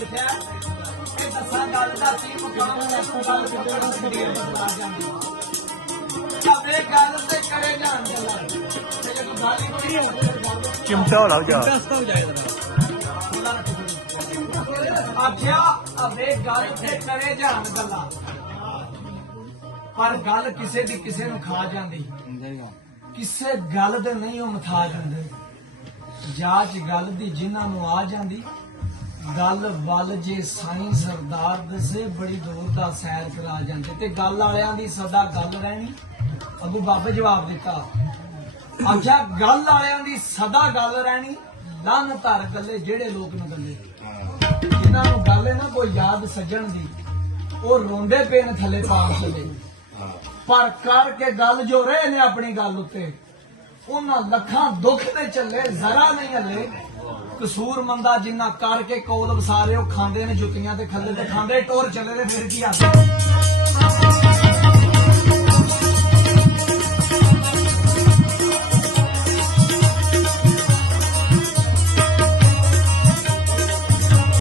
लिखा कि दसा गल का की मुकाम है तो गल कितनी शरीर बदला जाती अब एक गल से करे जान चला ते जब गाली बड़ी हो चिमटा हो जा आख्या अब एक गल से करे जान गला पर गल किसे दी किसे नूं खा जांदी किसे गल दे नहीं हो मथाज हुंदे जाच गल दी जिन्हां नूं आ जांदी गल वल जे साईं सरदार दसे बड़ी दूर दा सैर करा जांदे ते गल वालियां दी सदा गल रहनी अगू बाबे जवाब दिता आख्या गल वालियां दी सदा गल रहनी लंन धर गले जेड़े लोग न गले जिन्हां नूं गल है ना कोई याद सजण दी ओ रोंदे पे ने थले पास चले पर करके गल जो रहे ने अपनी गल उत्ते उन्हां लखां दुख ते चले जरा नहीं हले कसूर मंदा जिन्ना करके कोल वसारे खांदे ने जुतियां ते खल्ले ते खांदे टोर चले ते फिर की आखदे